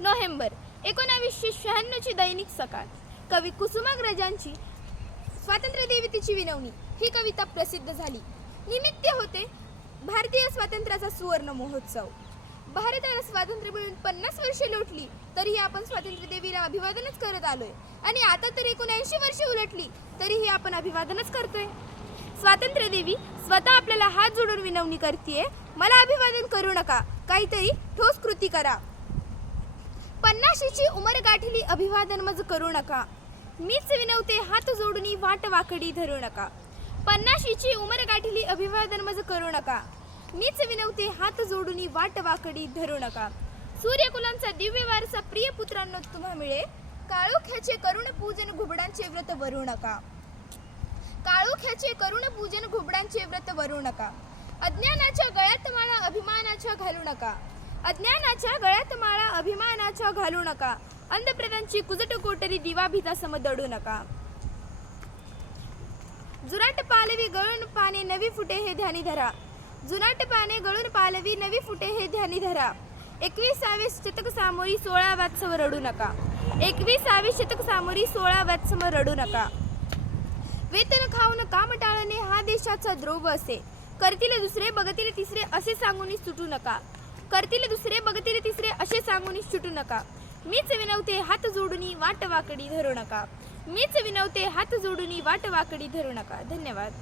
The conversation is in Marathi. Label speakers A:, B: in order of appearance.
A: नोव्हेंबर एकोणावीसशे शहाण्णवची दैनिक सकाळ. कवी कुसुमाग्रजांची स्वातंत्र्य देवतेची विनवणी. ही कविता प्रसिद्ध झाली. निमित्त होते भारतीय स्वातंत्र्याचा सुवर्ण महोत्सव. भारताला स्वातंत्र्य मिळून पन्नास वर्षे लोटली तरीही आपण स्वातंत्र्य देवीला अभिवादनच करत आलोय. आणि आता तर एकोणऐंशी वर्षे उलटली तरीही आपण अभिवादनच करतोय. स्वातंत्र्य देवी स्वतः आपल्याला हात जोडून विनवणी करते मला अभिवादन करू नका. काहीतरी ठोस कृती करा. पन्नाशीची उमर गाठली अभिवादन मज करू नका. मीच विनवते हात जोडून वाट वाकडी धरू नका. पन्नाशीची उमर गाठली अभिवादन मज करू नका. मीच विनवते हात जोडून वाट वाकडी धरू नका. सूर्यकुलांचा दिव्य वारसा प्रिय पुत्रांनो तुम्हा मिळे. काळोख्याचे करुण पूजन घुबडांचे व्रत वरू नका. काळोख्याचे करुण पूजन घुबडांचे व्रत वरू नका. अज्ञानाच्या गळ्यात माळा अभिमानाच्या घालू नका. अज्ञानाच्या गळ्यात माळा अभिमानाच्या घालू नका. अंधप्रधानची कुजट कोटरी दिवा सम दडू नका. जुनाट पालवी गळून पाने नवी फुटे हे ध्यानी धरा. जुनाट पाने गळून पालवी नवी फुटे हे ध्यानी धरा. एकविसावे शतक सामोरी सोळा वात्सव रडू नका. एकविसावे शतक सामोरी सोळा वात्सम रडू नका. वेतन खाऊन काम टाळणे हा देशाचा द्रोव असे. करतील दुसरे बघतील तिसरे असे सांगून सुटू नका. करतील दुसरे बघतील तिसरे असे सांगून सुटू नका. मीच विनवते हात जोडून वाट वाकडी धरू नका. मीच विनवते हात जोडून वाट वाकडी धरू नका. धन्यवाद.